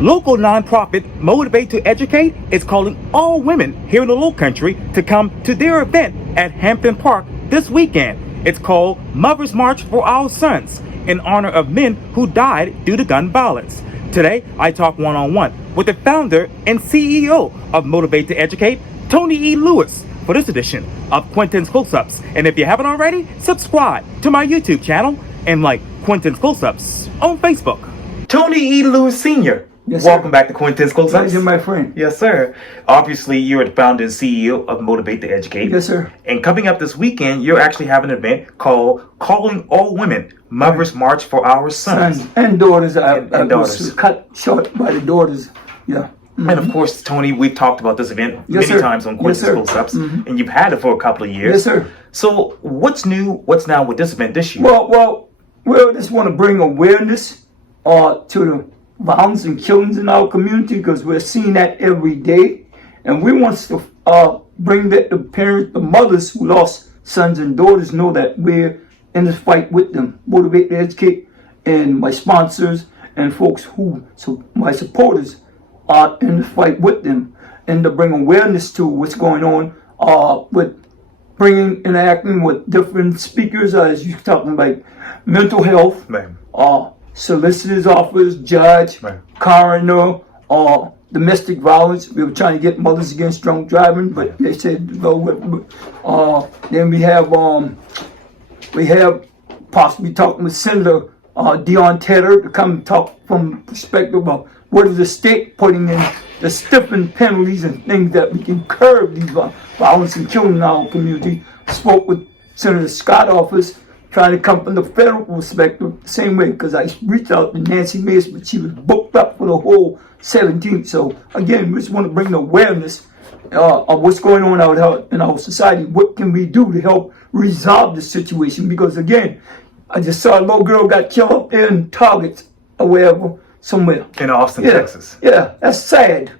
Local nonprofit Motivate to Educate is calling all women here in the Lowcountry to come to their event at Hampton Park this weekend. It's called Mother's March for Our Sons, in honor of men who died due to gun violence. Today, I talk one-on-one with the founder and CEO of Motivate to Educate, Tony E. Lewis, for this edition of Quintin's Close-Ups. And if you haven't already, subscribe to my YouTube channel and like Quintin's Close-Ups on Facebook. Tony E. Lewis Sr., yes, welcome back to Quintin's Close-Ups. Pleasure, my friend. Yes, sir. Obviously, you're the founder and CEO of Motivate to Educate. Yes, sir. And coming up this weekend, you're actually having an event called Calling All Women Mother's March for Our Sons. And daughters. And daughters. Was cut short by the daughters. Yeah. Mm-hmm. And of course, Tony, we've talked about this event many times on Quintin's Close-Ups, and you've had it for a couple of years. Yes, sir. So what's new? What's now with this event this year? Well, we just want to bring awareness to the violence and killings in our community, because we're seeing that every day, and we want to bring that the parents, the mothers who lost sons and daughters, know that we're in this fight with them. Motivate to Educate, and my sponsors and folks my supporters are in the fight with them, and to bring awareness to what's going on with interacting with different speakers, as you're talking about mental health, solicitor's office, judge, coroner, domestic violence. We were trying to get mothers against drunk driving, but they said go with. Then we have possibly talking with Senator Dion Tedder to come talk from perspective of what is the state putting in the stiffened penalties and things that we can curb these violence and killing in our community. Spoke with Senator Scott's office, trying to come from the federal perspective the same way, because I reached out to Nancy Mace, but she was booked up for the whole 17th. So again, we just want to bring the awareness of what's going on out in our society. What can we do to help resolve the situation? Because again, I just saw a little girl got killed up there in Target or wherever, somewhere. In Austin, Texas. Yeah, that's sad.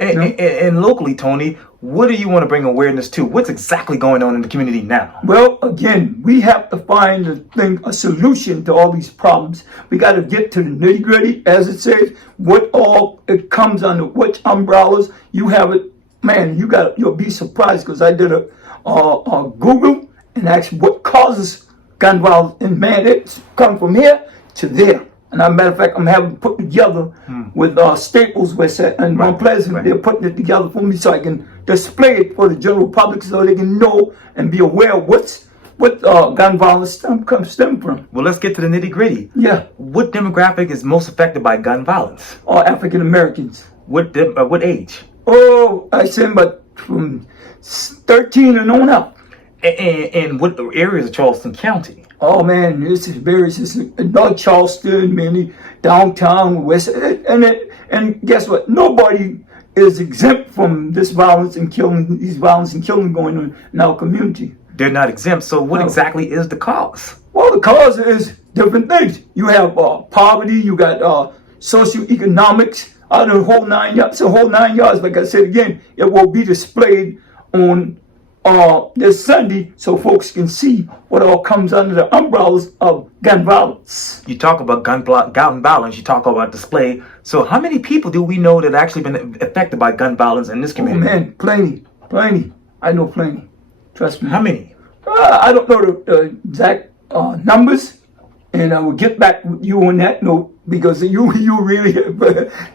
And locally, Tony, what do you want to bring awareness to? What's exactly going on in the community now? Well, again, we have to find a solution to all these problems. We got to get to the nitty gritty, as it says, what all it comes under, which umbrellas. You have it, man. You'll be surprised, because I did a Google and asked what causes gun violence, and man, it's come from here to there. And as a matter of fact, I'm having it put together with Staples, and Mount Pleasant. They're putting it together for me so I can display it for the general public, so they can know and be aware of what gun violence stem from. Well, let's get to the nitty gritty. Yeah. What demographic is most affected by gun violence? African Americans. What age? Oh, I say about from 13 and on up. And what areas of Charleston County? Oh man, this is various. North Charleston, many downtown, west, and guess what? Nobody is exempt from this violence and killing. Going on in our community. They're not exempt. So what exactly is the cause? Well, the cause is different things. You have poverty. You got socioeconomics. The whole 9 yards. It's a whole 9 yards. Like I said again, it will be displayed on this Sunday, so folks can see what all comes under the umbrellas of gun violence. You talk about gun violence, you talk about display. So how many people do we know that actually been affected by gun violence in this community? Oh man, plenty. I know plenty. Trust me. How many? I don't know the exact numbers, and I will get back with you on that note, because you really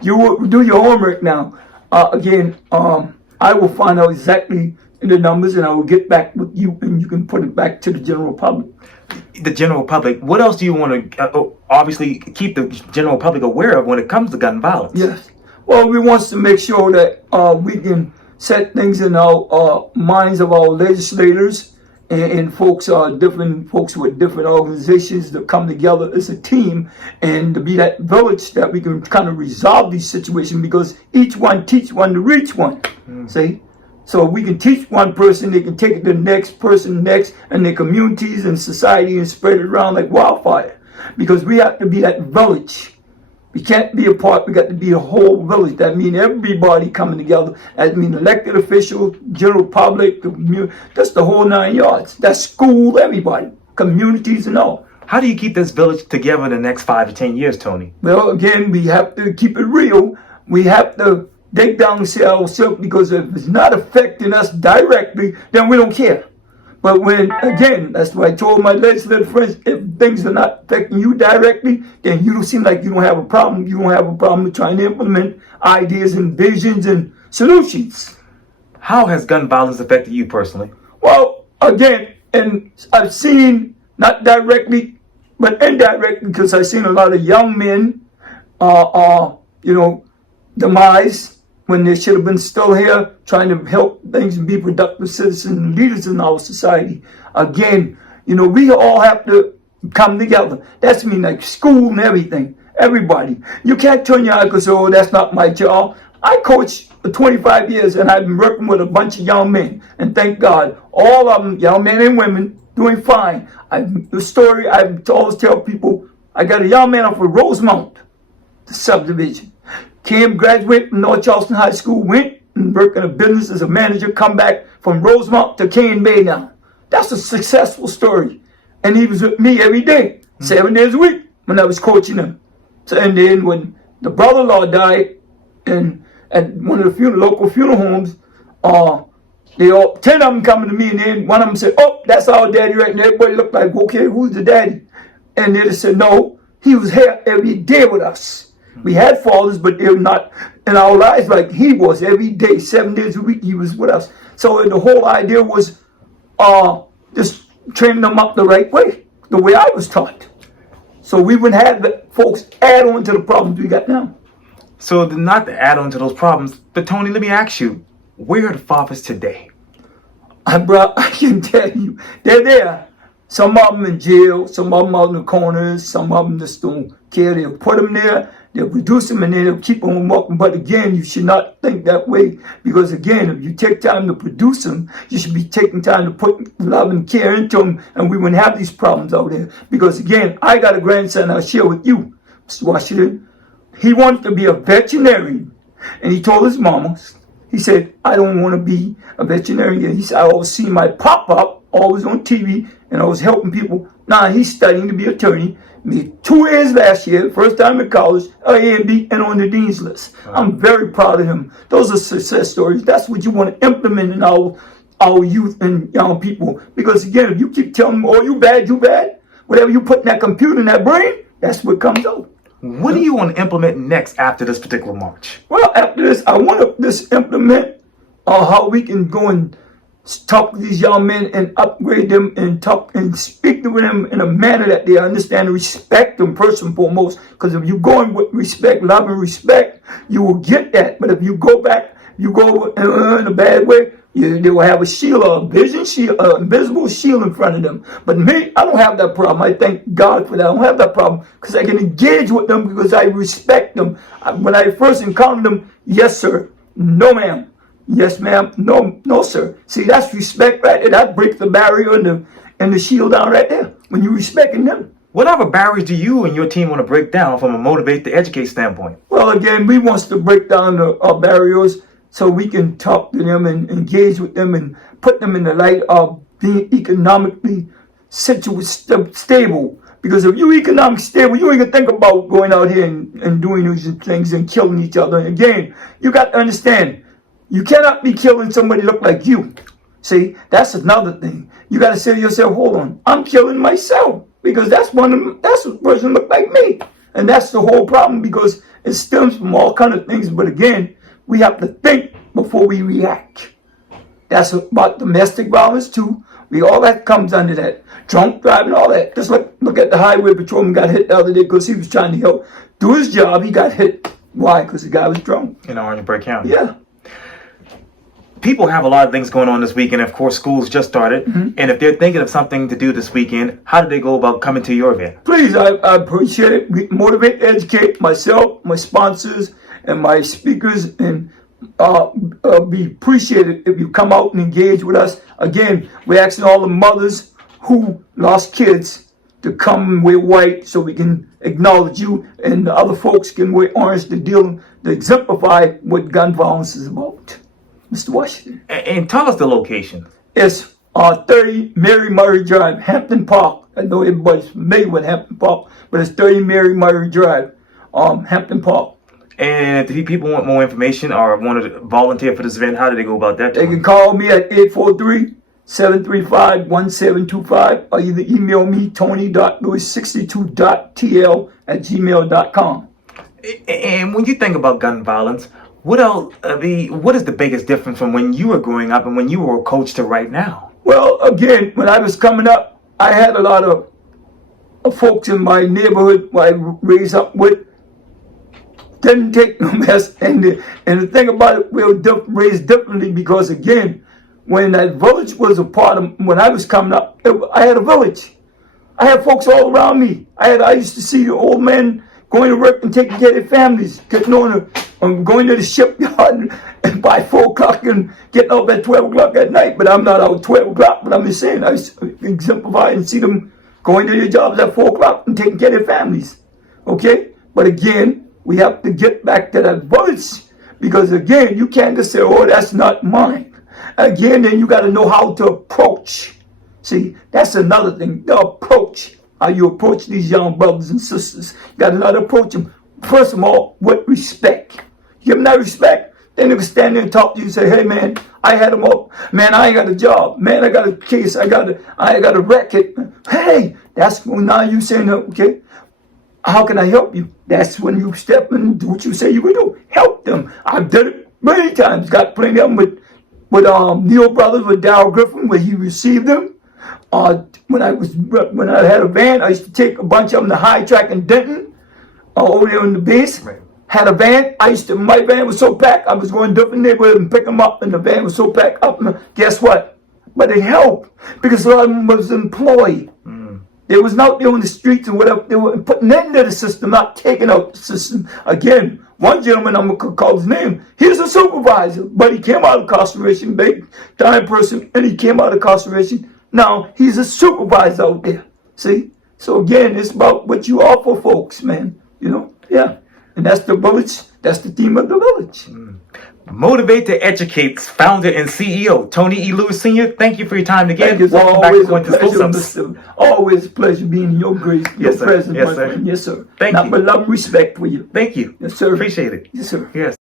you will do your homework now. Again, I will find out exactly the numbers, and I will get back with you, and you can put it back to the general public. The general public. What else do you want to obviously keep the general public aware of when it comes to gun violence? Yes. Well, we want to make sure that we can set things in our minds of our legislators and folks, different folks with different organizations that come together as a team, and to be that village that we can kind of resolve these situations, because each one teach one to reach one. See? So we can teach one person, they can take it to the next person next, and their communities and society, and spread it around like wildfire. Because we have to be that village. We can't be a part, we got to be a whole village. That means everybody coming together. That means elected officials, general public, community, that's the whole 9 yards. That's school, everybody, communities and all. How do you keep this village together in the next 5 to 10 years, Tony? Well, again, we have to keep it real. We have to dig down and see ourselves, because if it's not affecting us directly, then we don't care. But when, again, that's why I told my legislative friends, if things are not affecting you directly, then you don't seem like you don't have a problem. You don't have a problem with trying to implement ideas and visions and solutions. How has gun violence affected you personally? Well, again, and I've seen, not directly, but indirectly, because I've seen a lot of young men, demise when they should have been still here trying to help things and be productive citizens and leaders in our society. Again, we all have to come together. That's mean like school and everything. Everybody. You can't turn your eyes and say, oh, that's not my job. I coached for 25 years and I've been working with a bunch of young men. And thank God, all of them, young men and women, doing fine. The story I always tell people, I got a young man off of Rosemount, the subdivision. Came, graduated from North Charleston High School, went and worked in a business as a manager, come back from Rosemount to Cane Bay now. That's a successful story. And he was with me every day, 7 days a week, when I was coaching him. So, and then when the brother-in-law died, and at one of the local funeral homes, 10 of them coming to me, and then one of them said, oh, that's our daddy right now. Everybody looked like, okay, who's the daddy? And they just said, no, he was here every day with us. We had fathers, but they were not in our lives like he was. Every day, 7 days a week, he was with us. So the whole idea was just training them up the right way, the way I was taught. So we wouldn't have the folks add on to the problems we got now. So not to add on to those problems, but Tony, let me ask you, where are the fathers today? Bro, I can tell you, they're there. Some of them in jail, some of them out in the corners, some of them just don't care. They'll put them there, they'll produce them, and then they'll keep on walking. But again, you should not think that way, because again, if you take time to produce them, you should be taking time to put love and care into them, and we wouldn't have these problems out there. Because again, I got a grandson I'll share with you, Mr. Washington. He wanted to be a veterinarian, and he told his mama, he said, I don't want to be a veterinarian. He said, I always see my pop-up, always on TV, and I was helping people. Now he's studying to be an attorney. Made 2 A's last year, first time in college, A and B, and on the dean's list. I'm very proud of him. Those are success stories. That's what you want to implement in our youth and young people. Because again, if you keep telling them, oh, you bad, whatever you put in that computer, in that brain, that's what comes out. What do you want to implement next after this particular march? Well, after this, I want to just implement how we can go and talk to these young men and upgrade them and talk and speak to them in a manner that they understand and respect them first and foremost. Because if you go in with respect, love and respect, you will get that. But if you go back, you go in a bad way, they will have a shield, a vision shield, an invisible shield in front of them. But me, I don't have that problem. I thank God for that. I don't have that problem because I can engage with them because I respect them. When I first encountered them, yes, sir. No, ma'am. Yes, ma'am. No, sir. See, that's respect right there. That breaks the barrier and the shield down right there when you're respecting them. Whatever barriers do you and your team want to break down from a motivate to educate standpoint? Well, again, we want to break down our barriers so we can talk to them and engage with them and put them in the light of being economically stable. Because if you're economically stable, you ain't gonna think about going out here and doing these things and killing each other. And again, you got to understand, you cannot be killing somebody look like you. See, that's another thing. You got to say to yourself, hold on, I'm killing myself because that's a person look like me. And that's the whole problem because it stems from all kind of things. But again, we have to think before we react. That's about domestic violence too. All that comes under that. Drunk driving, all that. Just look at the highway patrolman got hit the other day because he was trying to help do his job. He got hit. Why? Because the guy was drunk. In Orangeburg County. Yeah. People have a lot of things going on this weekend. Of course, school's just started. Mm-hmm. And if they're thinking of something to do this weekend, how do they go about coming to your event? Please, I appreciate it. We motivate, educate myself, my sponsors, and my speakers, and be appreciated if you come out and engage with us. Again, we're asking all the mothers who lost kids to come and wear white so we can acknowledge you, and the other folks can wear orange to exemplify what gun violence is about. Mr. Washington. And tell us the location. It's 30 Mary Murray Drive, Hampton Park. I know everybody's familiar with Hampton Park, but it's 30 Mary Murray Drive, Hampton Park. And if people want more information or want to volunteer for this event, how do they go about that? They can call me at 843-735-1725 or either email me tony.lewis62.tl@gmail.com. And when you think about gun violence, what is the biggest difference from when you were growing up and when you were a coach to right now? Well, again, when I was coming up, I had a lot of folks in my neighborhood who I raised up with. Didn't take no mess. And the thing about it, we were raised differently because, again, when that village was a part of, when I was coming up, I had a village. I had folks all around me. I used to see the old men going to work and taking care of their families, getting on going to the shipyard and by 4 o'clock and getting up at 12 o'clock at night. But I'm not out 12 o'clock, but I'm just saying, I exemplify and see them going to their jobs at 4 o'clock and taking care of their families. Okay? But again, we have to get back to that village because, again, you can't just say, oh, that's not mine. Again, then you got to know how to approach. See, that's another thing, the approach. How you approach these young brothers and sisters. You got to know how to approach them. First of all, with respect. Give them that respect. Then they can stand there and talk to you and say, hey, man, I had them up. Man, I ain't got a job. Man, I got a case. I got a record. Hey, that's when now you saying, okay, how can I help you? That's when you step in and do what you say you would do. Help them. I've done it many times. Got plenty of them with Neil Brothers, with Darryl Griffin, where he received them. When I had a van, I used to take a bunch of them to High Track in Denton, over there in the base. Right. Had a van. My van was so packed, I was going to different neighborhoods and pick them up, and the van was so packed up. And guess what? But it helped because a lot of them was employed. They was out there on the streets and whatever. They were putting that into the system, not taking out the system. Again, one gentleman, I'm going to call his name, he was a supervisor, but he came out of incarceration, big time person, and he came out of incarceration. Now, he's a supervisor out there. See? So again, it's about what you offer folks, man. You know? Yeah. And that's the village. That's the theme of the village. Motivate to Educate founder and CEO, Tony E. Lewis Sr. Thank you for your time again. Thank you. Always a pleasure, Mr. Always a pleasure being in your grace, your presence, my friend. Yes, sir. Thank you. But love and respect for you. Thank you. Yes, sir. Appreciate it. Yes, sir. Yes.